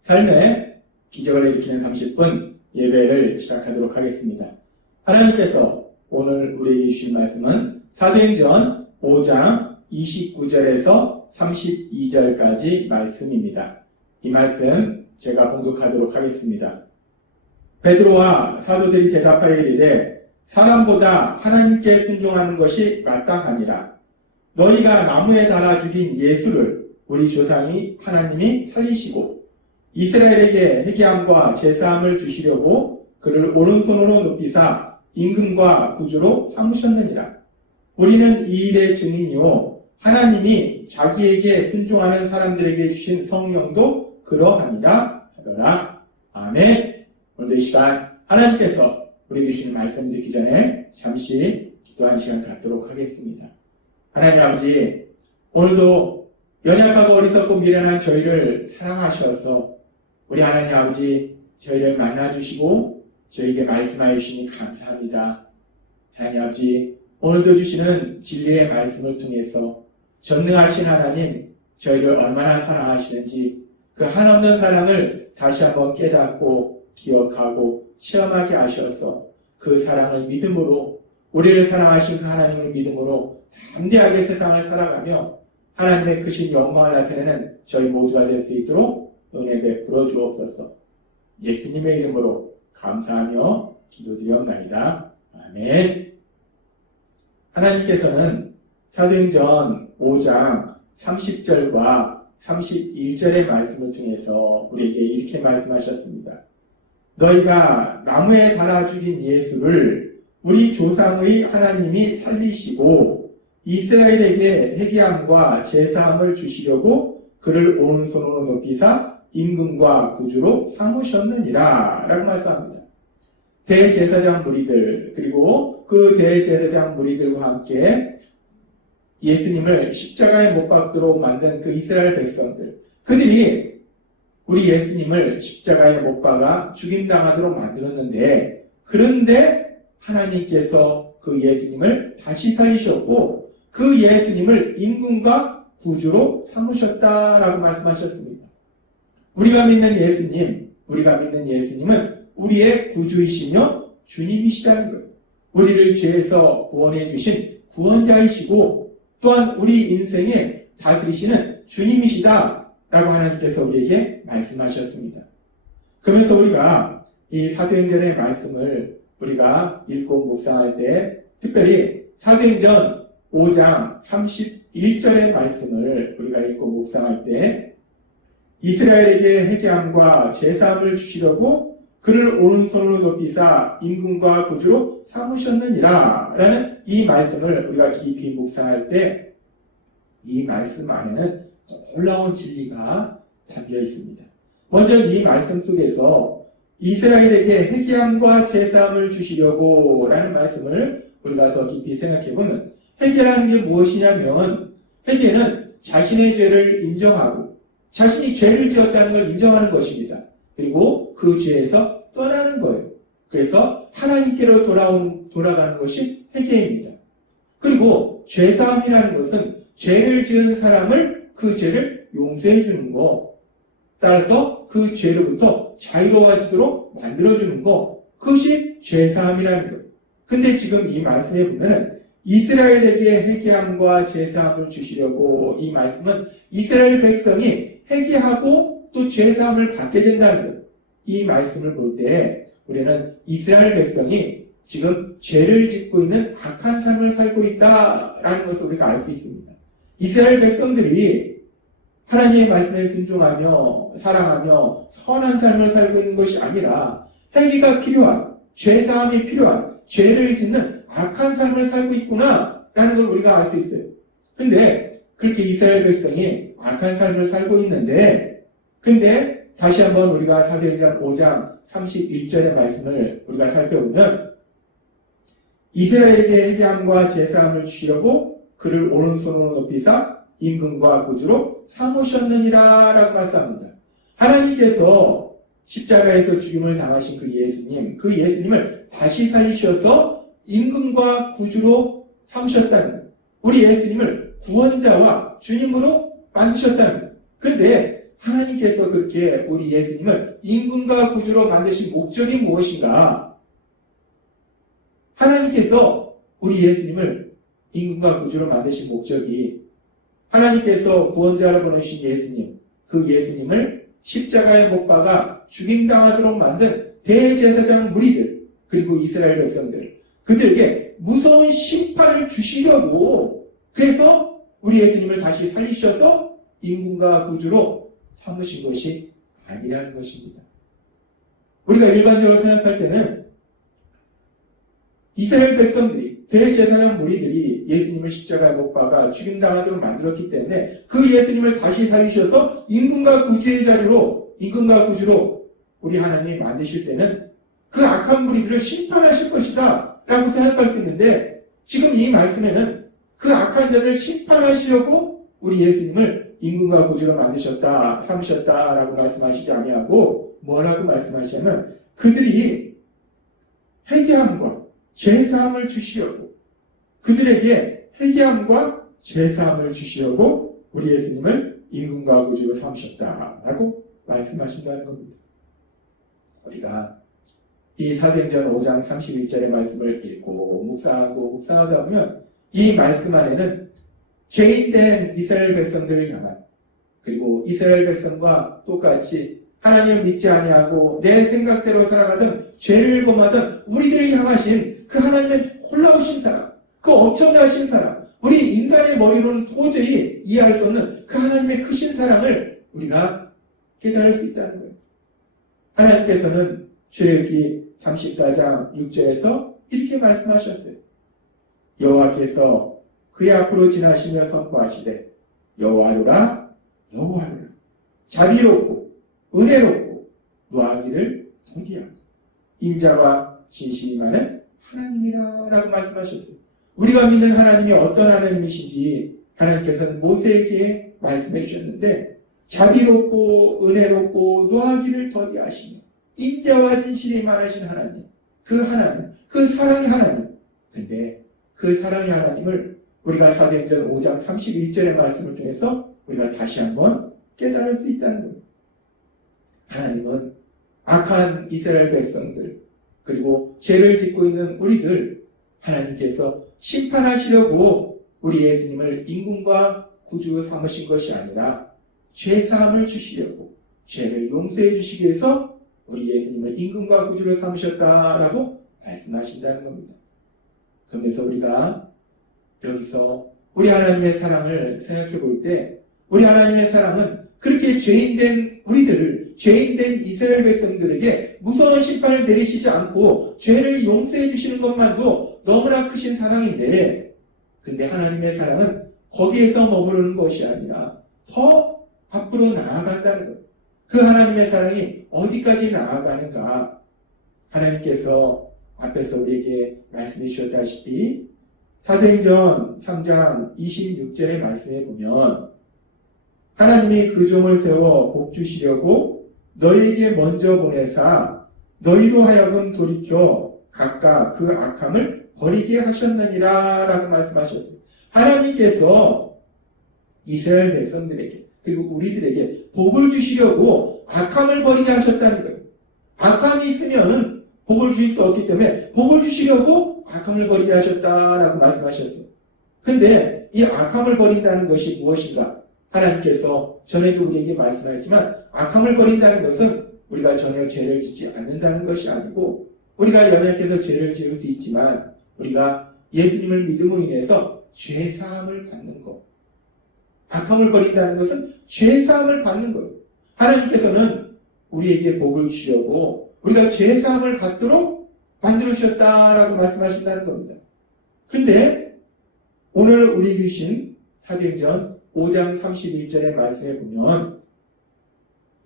삶의 기적을 일으키는 30분 예배를 시작하도록 하겠습니다. 하나님께서 오늘 우리에게 주신 말씀은 사도행전 5장 29절에서 32절까지 말씀입니다. 이 말씀 제가 봉독하도록 하겠습니다. 베드로와 사도들이 대답하여 이르되 사람보다 하나님께 순종하는 것이 마땅하니라. 너희가 나무에 달아 죽인 예수를 우리 조상이 하나님이 살리시고 이스라엘에게 회개함과 제사함을 주시려고 그를 오른손으로 높이사 임금과 구주로 삼으셨느니라. 우리는 이 일의 증인이요 하나님이 자기에게 순종하는 사람들에게 주신 성령도 그러하니라 하더라. 아멘. 오늘도 이 시간 하나님께서 우리에게 주신 말씀 듣기 전에 잠시 기도한 시간 갖도록 하겠습니다. 하나님 아버지, 오늘도 연약하고 어리석고 미련한 저희를 사랑하셔서 우리 하나님 아버지 저희를 만나주시고 저희에게 말씀하여 주시니 감사합니다. 하나님 아버지, 오늘도 주시는 진리의 말씀을 통해서 전능하신 하나님 저희를 얼마나 사랑하시는지 그 한없는 사랑을 다시 한번 깨닫고 기억하고 체험하게 하셔서 그 사랑을 믿음으로 우리를 사랑하신 그 하나님을 믿음으로 담대하게 세상을 살아가며 하나님의 크신 영광을 나타내는 저희 모두가 될 수 있도록 은혜 베풀어 주옵소서. 예수님의 이름으로 감사하며 기도드리옵나이다. 아멘. 하나님께서는 사도행전 5장 30절과 31절의 말씀을 통해서 우리에게 이렇게 말씀하셨습니다. 너희가 나무에 달아 죽인 예수를 우리 조상의 하나님이 살리시고 이스라엘에게 회개함과 제사함을 주시려고 그를 오른손으로 높이사 임금과 구주로 삼으셨느니라 라고 말씀합니다. 대제사장 무리들 그리고 그 대제사장 무리들과 함께 예수님을 십자가에 못 박도록 만든 그 이스라엘 백성들, 그들이 우리 예수님을 십자가에 못 박아 죽임당하도록 만들었는데, 그런데 하나님께서 그 예수님을 다시 살리셨고 그 예수님을 임금과 구주로 삼으셨다라고 말씀하셨습니다. 우리가 믿는 예수님은 우리의 구주이시며 주님이시다는 거예요. 우리를 죄에서 구원해 주신 구원자이시고 또한 우리 인생에 다스리시는 주님이시다라고 하나님께서 우리에게 말씀하셨습니다. 그러면서 우리가 이 사도행전의 말씀을 우리가 읽고 묵상할 때 특별히 사도행전 5장 31절의 말씀을 우리가 읽고 묵상할 때 이스라엘에게 회개함과 제사함을 주시려고 그를 오른손으로 높이사 임금과 구주로 삼으셨느니라 라는 이 말씀을 우리가 깊이 묵상할 때 이 말씀 안에는 놀라운 진리가 담겨 있습니다. 먼저 이 말씀 속에서 이스라엘에게 회개함과 제사함을 주시려고 라는 말씀을 우리가 더 깊이 생각해보면, 회개라는 게 무엇이냐면 회개는 자신의 죄를 인정하고 자신이 죄를 지었다는 걸 인정하는 것입니다. 그리고 그 죄에서 떠나는 거예요. 그래서 하나님께로 돌아가는 것이 회개입니다. 그리고 죄사함이라는 것은 죄를 지은 사람을 그 죄를 용서해 주는 거, 따라서 그 죄로부터 자유로워지도록 만들어주는 거, 그것이 죄사함이라는 거예요. 근데 지금 이 말씀에 보면 이스라엘에게 회개함과 제사함을 주시려고, 이 말씀은 이스라엘 백성이 회개하고 또 제사함을 받게 된다는 거예요. 이 말씀을 볼 때 우리는 이스라엘 백성이 지금 죄를 짓고 있는 악한 삶을 살고 있다라는 것을 우리가 알 수 있습니다. 이스라엘 백성들이 하나님의 말씀에 순종하며 사랑하며 선한 삶을 살고 있는 것이 아니라 회개가 필요한, 죄사함이 필요한, 죄를 짓는 악한 삶을 살고 있구나라는 걸 우리가 알 수 있어요. 그런데 그렇게 이스라엘 백성이 악한 삶을 살고 있는데, 근데 다시 한번 우리가 사도행전 5장 31절의 말씀을 우리가 살펴보면 이스라엘에게 회개함과 제사함을 주시려고 그를 오른손으로 높이사 임금과 구주로 삼으셨느니라 라고 말씀합니다. 하나님께서 십자가에서 죽임을 당하신 그 예수님을 다시 살리셔서 임금과 구주로 삼으셨다는 거예요. 우리 예수님을 구원자와 주님으로 만드셨다는 거예요. 그런데 하나님께서 그렇게 우리 예수님을 임금과 구주로 만드신 목적이 무엇인가? 하나님께서 우리 예수님을 임금과 구주로 만드신 목적이 하나님께서 구원자로 보내신 예수님, 그 예수님을 십자가에 못 박아 죽임당하도록 만든 대제사장 무리들, 그리고 이스라엘 백성들, 그들에게 무서운 심판을 주시려고, 그래서 우리 예수님을 다시 살리셔서 임금과 구주로 삼으신 것이 아니라는 것입니다. 우리가 일반적으로 생각할 때는 이스라엘 백성들이, 대제사장 무리들이 예수님을 십자가에 못 박아 죽임당하도록 만들었기 때문에 그 예수님을 다시 살리셔서 임금과 구주의 자리로, 임금과 구주로 우리 하나님이 만드실 때는 그 악한 무리들을 심판하실 것이다 라고 생각할 수 있는데, 지금 이 말씀에는 그 악한 자를 심판하시려고 우리 예수님을 임금과 구주로 만드셨다, 삼으셨다 라고 말씀하시지 아니하고 뭐라고 말씀하시냐면, 그들이 회개함과 죄사함을 주시려고, 그들에게 회개함과 죄사함을 주시려고 우리 예수님을 임금과 구주로 삼으셨다라고 말씀하신다는 겁니다. 우리가 이 사도행전 5장 31절의 말씀을 읽고 묵상하다 보면 이 말씀 안에는 죄인된 이스라엘 백성들을 향한, 그리고 이스라엘 백성과 똑같이 하나님을 믿지 아니하고 내 생각대로 살아가던 죄를 범하던 우리들을 향하신 그 하나님의 놀라우신 사랑, 그 엄청나신 사랑, 우리 인간의 머리로는 도저히 이해할 수 없는 그 하나님의 크신 사랑을 우리가 깨달을 수 있다는 거예요. 하나님께서는 출애굽기 34장 6절에서 이렇게 말씀하셨어요. 여호와께서 그의 앞으로 지나시며 선포하시되 여호와로라 여호와로라, 자비롭고 은혜롭고 노하기를 더디하고 인자와 진실이 많은 하나님이라 라고 말씀하셨어요. 우리가 믿는 하나님이 어떤 하나님이신지 하나님께서는 모세에게 말씀해 주셨는데, 자비롭고 은혜롭고 노하기를 더디하시며 인자와 진실이 많으신 하나님, 그 하나님, 그 사랑의 하나님. 그런데 그 사랑의 하나님을 우리가 사도행전 5장 31절의 말씀을 통해서 우리가 다시 한번 깨달을 수 있다는 겁니다. 하나님은 악한 이스라엘 백성들, 그리고 죄를 짓고 있는 우리들, 하나님께서 심판하시려고 우리 예수님을 임금과 구주 삼으신 것이 아니라 죄사함을 주시려고, 죄를 용서해 주시기 위해서 우리 예수님을 임금과 구주로 삼으셨다라고 말씀하신다는 겁니다. 그러면서 우리가 여기서 우리 하나님의 사랑을 생각해 볼 때, 우리 하나님의 사랑은 그렇게 죄인된 우리들을, 죄인된 이스라엘 백성들에게 무서운 심판을 내리시지 않고 죄를 용서해 주시는 것만도 너무나 크신 사랑인데, 근데 하나님의 사랑은 거기에서 머무르는 것이 아니라 더 앞으로 나아간다는 것. 그 하나님의 사랑이 어디까지 나아가는가? 하나님께서 앞에서 우리에게 말씀해 주셨다시피 사도행전 3장 26절의 말씀에 보면, 하나님이 그 종을 세워 복 주시려고 너희에게 먼저 보내사 너희로 하여금 돌이켜 각각 그 악함을 버리게 하셨느니라 라고 말씀하셨어요. 하나님께서 이스라엘 백성들에게, 그리고 우리들에게 복을 주시려고 악함을 버리게 하셨다는 거예요. 악함이 있으면 복을 주실 수 없기 때문에 복을 주시려고 악함을 버리게 하셨다라고 말씀하셨어요. 근데 이 악함을 버린다는 것이 무엇인가? 하나님께서 전에도 우리에게 말씀하셨지만, 악함을 버린다는 것은 우리가 전혀 죄를 짓지 않는다는 것이 아니고, 우리가 연약해서 죄를 지을 수 있지만 우리가 예수님을 믿음으로 인해서 죄사함을 받는 것. 악함을 버린다는 것은 죄사함을 받는 거예요. 하나님께서는 우리에게 복을 주시려고 우리가 죄사함을 받도록 만들어주셨다라고 말씀하신다는 겁니다. 그런데 오늘 우리 주신 사도행전 5장 31절의 말씀에 보면,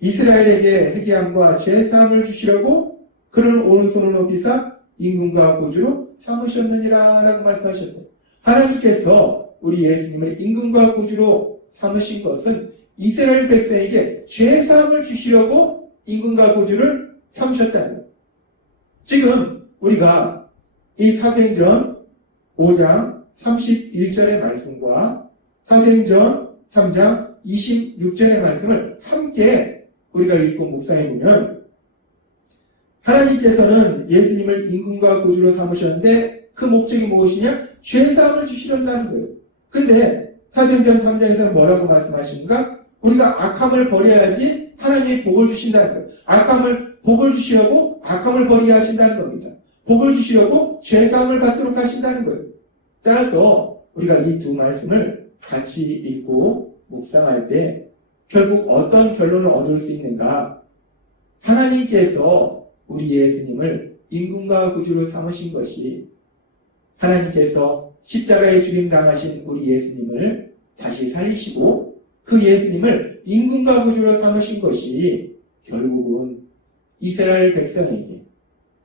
이스라엘에게 회개함과 죄사함을 주시려고 그를 오른손을 높이사 임금과 구주로 삼으셨느니라 라고 말씀하셨어요. 하나님께서 우리 예수님을 임금과 구주로 삼으신 것은 이스라엘 백성에게 죄사함을 주시려고 임금과 구주를 삼으셨다는 거예요. 지금 우리가 이 사도행전 5장 31절의 말씀과 사도행전 3장 26절의 말씀을 함께 우리가 읽고 묵상해보면 하나님께서는 예수님을 임금과 구주로 삼으셨는데 그 목적이 무엇이냐? 죄사함을 주시려는 거예요. 근데 사도행전 3장에서는 뭐라고 말씀하십니까? 우리가 악함을 버려야지 하나님이 복을 주신다는 거예요. 복을 주시려고 악함을 버리게 하신다는 겁니다. 복을 주시려고 죄사함을 받도록 하신다는 거예요. 따라서 우리가 이 두 말씀을 같이 읽고 묵상할 때 결국 어떤 결론을 얻을 수 있는가? 하나님께서 우리 예수님을 임금과 구주로 삼으신 것이 하나님께서 십자가에 죽임당하신 우리 예수님을 다시 살리시고 그 예수님을 임금과 구주로 삼으신 것이 결국은 이스라엘 백성에게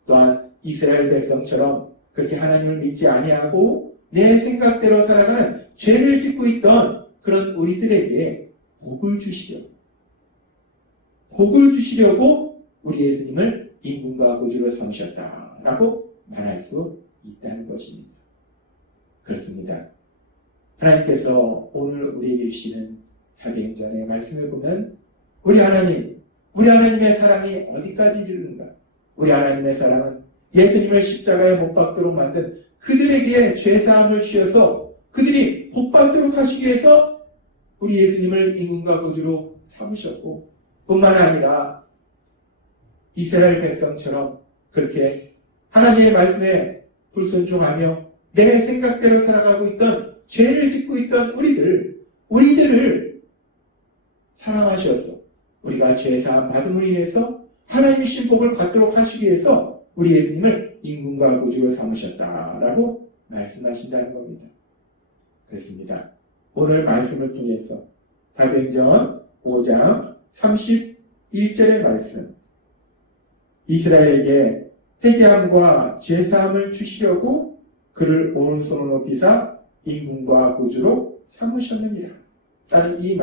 또한 이스라엘 백성처럼 그렇게 하나님을 믿지 아니하고 내 생각대로 살아가는 죄를 짓고 있던 그런 우리들에게 복을 주시려고 우리 예수님을 임금과 구주로 삼으셨다라고 말할 수 있다는 것입니다. 그렇습니다. 하나님께서 오늘 우리에게 주시는 사도행전의 말씀을 보면 우리 하나님의 사랑이 어디까지 이르는가? 우리 하나님의 사랑은 예수님을 십자가에 못 박도록 만든 그들에게 죄사함을 주셔서 그들이 복 받도록 하시기 위해서 우리 예수님을 임금과 구주로 삼으셨고 뿐만 아니라 이스라엘 백성처럼 그렇게 하나님의 말씀에 불순종하며 내 생각대로 살아가고 있던 죄를 짓고 있던 우리들을 사랑하셔서 우리가 죄사함 받음으로 인해서 하나님의 신복을 받도록 하시기 위해서 우리 예수님을 임금과 구주로 삼으셨다라고 말씀하신다는 겁니다. 그렇습니다. 오늘 말씀을 통해서 사도행전 5장 31절의 말씀 이스라엘에게 회개함과 죄사함을 주시려고 그를 오른손으로 높이사 임금과 구주로 삼으셨느니라 라는 이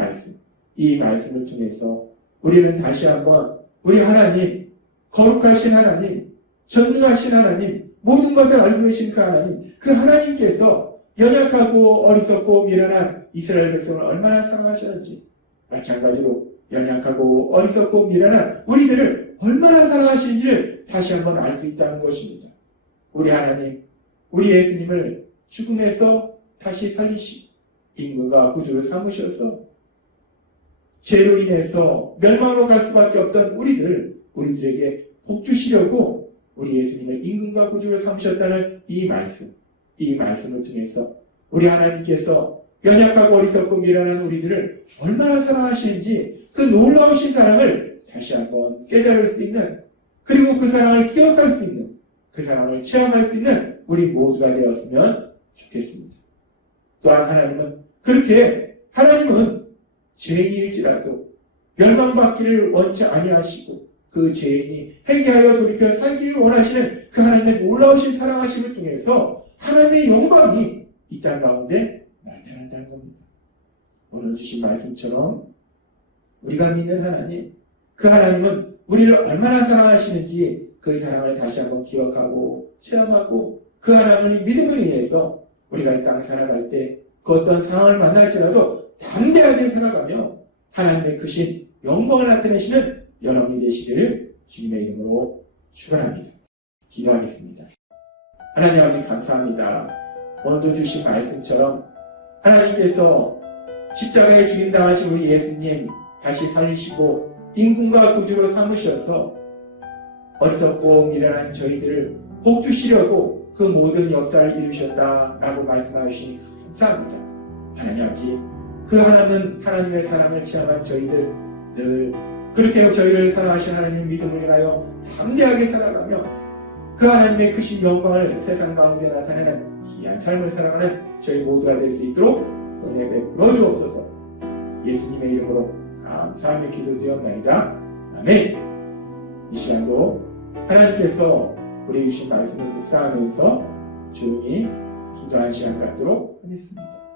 말씀을 통해서 우리는 다시 한번 우리 하나님, 거룩하신 하나님, 전능하신 하나님, 모든 것을 알고 계신 그 하나님께서 연약하고 어리석고 미련한 이스라엘 백성을 얼마나 사랑하셨는지 마찬가지로 연약하고 어리석고 미련한 우리들을 얼마나 사랑하시는지를 다시 한번 알 수 있다는 것입니다. 우리 하나님, 우리 예수님을 죽음에서 다시 살리시 임금과 구주로 삼으셔서 죄로 인해서 멸망으로 갈 수밖에 없던 우리들에게 복 주시려고 우리 예수님을 임금과 구주로 삼으셨다는 이 말씀을 통해서 우리 하나님께서 연약하고 어리석고 미련한 우리들을 얼마나 사랑하시는지 그 놀라우신 사랑을 다시 한번 깨달을 수 있는 그리고 그 사랑을 기억할 수 있는 그 사랑을 체험할 수 있는 우리 모두가 되었으면 좋겠습니다. 또한 하나님은 죄인일지라도 멸망받기를 원치 아니하시고 그 죄인이 회개하여 돌이켜 살기를 원하시는 그 하나님의 놀라우신 사랑하심을 통해서 하나님의 영광이 이 땅 가운데 나타난다는 겁니다. 오늘 주신 말씀처럼 우리가 믿는 하나님, 그 하나님은 우리를 얼마나 사랑하시는지 그 사랑을 다시 한번 기억하고 체험하고 그 하나님의 믿음을 인해서 우리가 이 땅에 살아갈 때 그 어떤 상황을 만날지라도 담대하게 살아가며 하나님의 크신 영광을 나타내시는 여러분이 되시기를 주님의 이름으로 축원합니다. 기도하겠습니다. 하나님 아버지 감사합니다. 오늘도 주신 말씀처럼 하나님께서 십자가에 죽임당하신 우리 예수님 다시 살리시고 임금과 구주로 삼으셔서 어리석고 미련한 저희들을 복 주시려고 그 모든 역사를 이루셨다라고 말씀하시니 감사합니다. 하나님 아버지, 그 하나님의 사랑을 체험한 저희들 늘 그렇게 저희를 사랑하신 하나님 믿음을 인하여 담대하게 살아가며 그 하나님의 크신 영광을 세상 가운데 나타내는 귀한 삶을 살아가는 저희 모두가 될 수 있도록 은혜 베풀어 주옵소서. 예수님의 이름으로 감사하며 기도드리옵나이다. 아멘. 이 시간도 하나님께서 우리 주신 말씀을 묵상하면서 조용히 기도하는 시간 갖도록 하겠습니다.